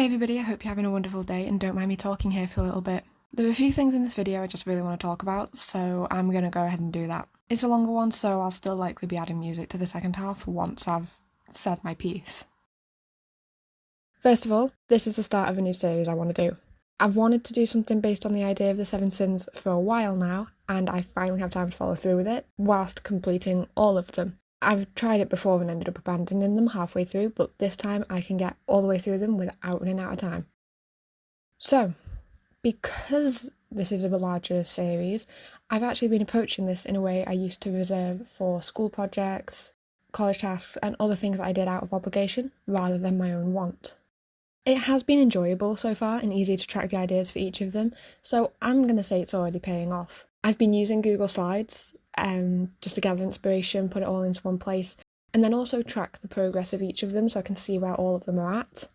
Hey everybody, I hope you're having a wonderful day and don't mind me talking here for a little bit. There are a few things in this video I just really want to talk about, so I'm going to go ahead and do that. It's a longer one, so I'll still likely be adding music to the second half once I've said my piece. First of all, this is the start of a new series I want to do. I've wanted to do something based on the idea of the 7 sins for a while now, and I finally have time to follow through with it, whilst completing all of them. I've tried it before and ended up abandoning them halfway through, but this time I can get all the way through them without running out of time. So, because this is a larger series, I've actually been approaching this in a way I used to reserve for school projects, college tasks, and other things I did out of obligation, rather than my own want. It has been enjoyable so far and easy to track the ideas for each of them, so I'm going to say it's already paying off. I've been using Google Slides just to gather inspiration, put it all into one place, and then also track the progress of each of them so I can see where all of them are at.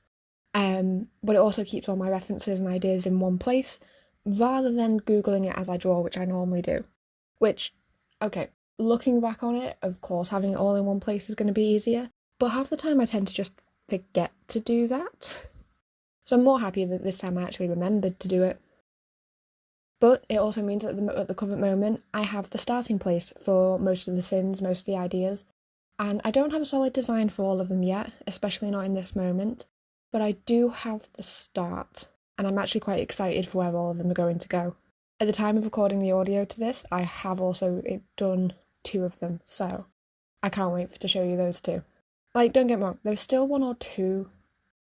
But it also keeps all my references and ideas in one place, rather than Googling it as I draw, which I normally do. Which, okay, looking back on it, of course, having it all in one place is going to be easier, but half the time I tend to just forget to do that. So I'm more happy that this time I actually remembered to do it. But it also means that at the current moment, I have the starting place for most of the sins, most of the ideas, and I don't have a solid design for all of them yet, especially not in this moment, but I do have the start, and I'm actually quite excited for where all of them are going to go. At the time of recording the audio to this, I have also done 2 of them, so I can't wait to show you those 2. Like, don't get me wrong, there's still 1 or 2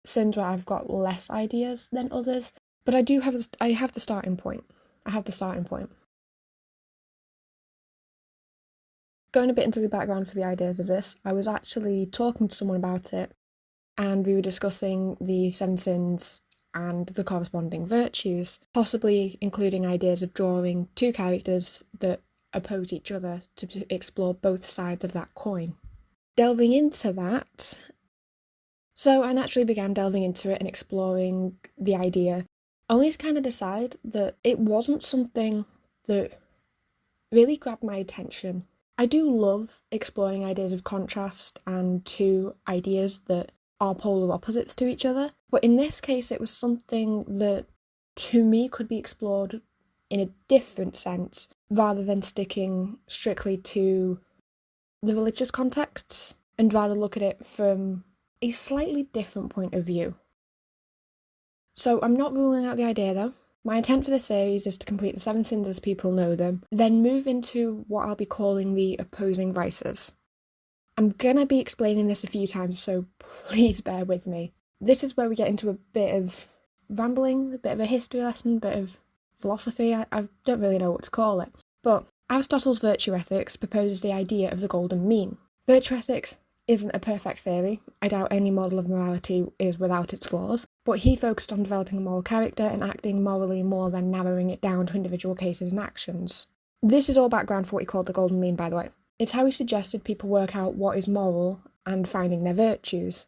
sins where I've got less ideas than others, but I have the starting point. Going a bit into the background for the ideas of this, I was actually talking to someone about it, and we were discussing the 7 sins and the corresponding virtues, possibly including ideas of drawing 2 characters that oppose each other to explore both sides of that coin. Delving into that, so I naturally began delving into it and exploring the idea, only to kind of decide that it wasn't something that really grabbed my attention. I do love exploring ideas of contrast and 2 ideas that are polar opposites to each other, but in this case it was something that to me could be explored in a different sense rather than sticking strictly to the religious contexts, and rather look at it from a slightly different point of view. So I'm not ruling out the idea though. My intent for this series is to complete the 7 sins as people know them, then move into what I'll be calling the opposing vices. I'm gonna be explaining this a few times, so please bear with me. This is where we get into a bit of rambling, a bit of a history lesson, a bit of philosophy, I don't really know what to call it. But Aristotle's virtue ethics proposes the idea of the golden mean. Virtue ethics isn't a perfect theory, I doubt any model of morality is without its flaws, but he focused on developing a moral character and acting morally more than narrowing it down to individual cases and actions. This is all background for what he called the golden mean, by the way. It's how he suggested people work out what is moral and finding their virtues.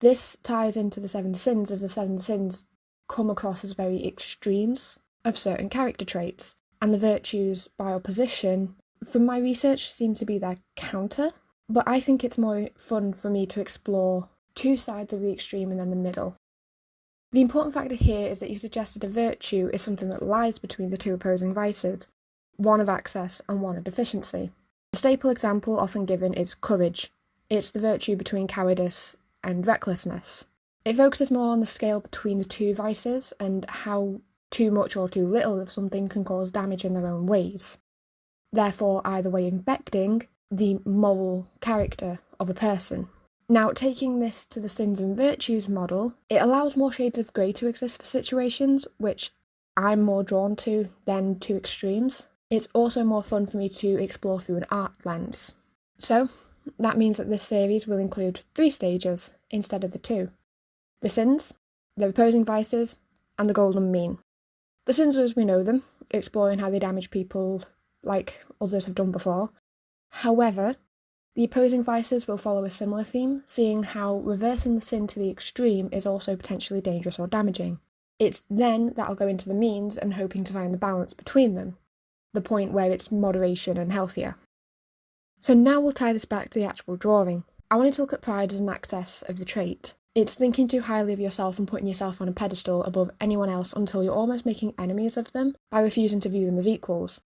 This ties into the 7 sins, as the 7 sins come across as very extremes of certain character traits, and the virtues, by opposition, from my research, seem to be their counter. But I think it's more fun for me to explore 2 sides of the extreme and then the middle. The important factor here is that you suggested a virtue is something that lies between the 2 opposing vices, one of excess and one of deficiency. The staple example often given is courage. It's the virtue between cowardice and recklessness. It focuses more on the scale between the 2 vices and how too much or too little of something can cause damage in their own ways, therefore either way infecting the moral character of a person. Now, taking this to the sins and virtues model, it allows more shades of grey to exist for situations, which I'm more drawn to than 2 extremes. It's also more fun for me to explore through an art lens. So, that means that this series will include 3 stages instead of the 2. The sins, the opposing vices, and the golden mean. The sins as we know them, exploring how they damage people like others have done before. However, the opposing vices will follow a similar theme, seeing how reversing the sin to the extreme is also potentially dangerous or damaging. It's then that I'll go into the means and hoping to find the balance between them, the point where it's moderation and healthier. So now we'll tie this back to the actual drawing. I wanted to look at pride as an excess of the trait. It's thinking too highly of yourself and putting yourself on a pedestal above anyone else until you're almost making enemies of them by refusing to view them as equals.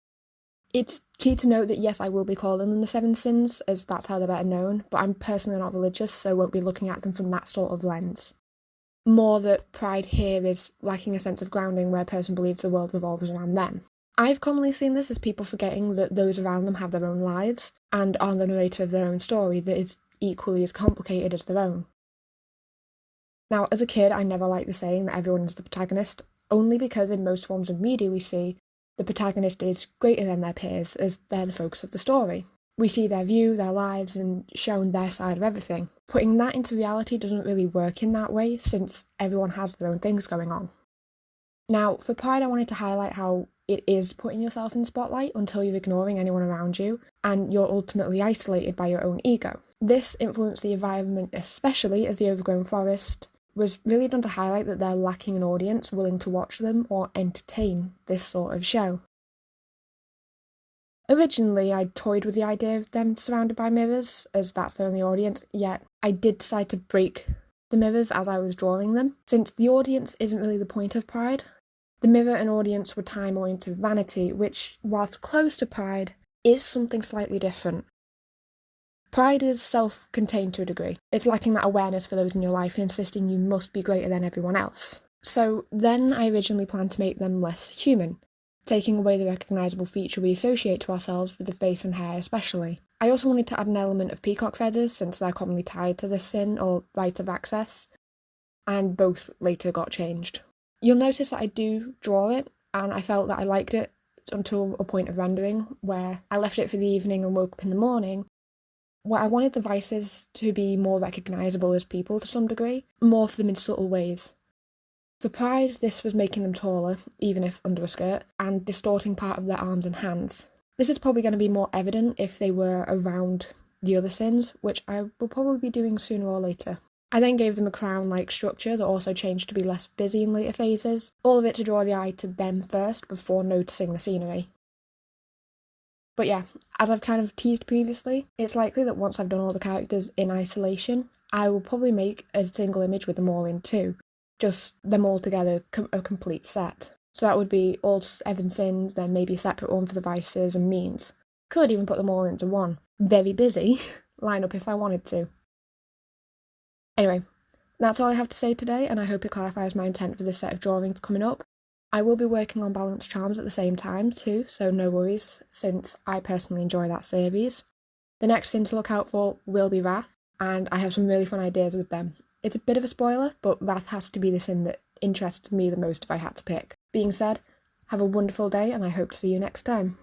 It's key to note that yes, I will be calling them the seven sins, as that's how they're better known, but I'm personally not religious, so won't be looking at them from that sort of lens. More that pride here is lacking a sense of grounding where a person believes the world revolves around them. I've commonly seen this as people forgetting that those around them have their own lives and are the narrator of their own story that is equally as complicated as their own. Now, as a kid, I never liked the saying that everyone is the protagonist, only because in most forms of media we see the protagonist is greater than their peers as they're the focus of the story. We see their view, their lives, and shown their side of everything. Putting that into reality doesn't really work in that way, since everyone has their own things going on. Now, for pride, I wanted to highlight how it is putting yourself in the spotlight until you're ignoring anyone around you, and you're ultimately isolated by your own ego. This influenced the environment, especially as the overgrown forest was really done to highlight that they're lacking an audience willing to watch them or entertain this sort of show. Originally, I toyed with the idea of them surrounded by mirrors, as that's their only audience, yet I did decide to break the mirrors as I was drawing them, since the audience isn't really the point of pride. The mirror and audience were time-oriented vanity, which, whilst close to pride, is something slightly different. Pride is self-contained to a degree. It's lacking that awareness for those in your life and insisting you must be greater than everyone else. So then I originally planned to make them less human, taking away the recognisable feature we associate to ourselves with the face and hair especially. I also wanted to add an element of peacock feathers since they're commonly tied to this sin or right of access, and both later got changed. You'll notice that I do draw it, and I felt that I liked it until a point of rendering where I left it for the evening and woke up in the morning, where I wanted the vices to be more recognisable as people to some degree, morph them in subtle ways. For pride, this was making them taller, even if under a skirt, and distorting part of their arms and hands. This is probably going to be more evident if they were around the other sins, which I will probably be doing sooner or later. I then gave them a crown-like structure that also changed to be less busy in later phases, all of it to draw the eye to them first before noticing the scenery. But yeah, as I've kind of teased previously, it's likely that once I've done all the characters in isolation, I will probably make a single image with them all in too, just them all together, a complete set. So that would be all 7 sins, then maybe a separate one for the vices and means. Could even put them all into one very busy lineup if I wanted to. Anyway, that's all I have to say today, and I hope it clarifies my intent for this set of drawings coming up. I will be working on Balanced Charms at the same time too, so no worries, since I personally enjoy that series. The next sin to look out for will be Wrath, and I have some really fun ideas with them. It's a bit of a spoiler, but Wrath has to be the sin that interests me the most if I had to pick. Being said, have a wonderful day, and I hope to see you next time.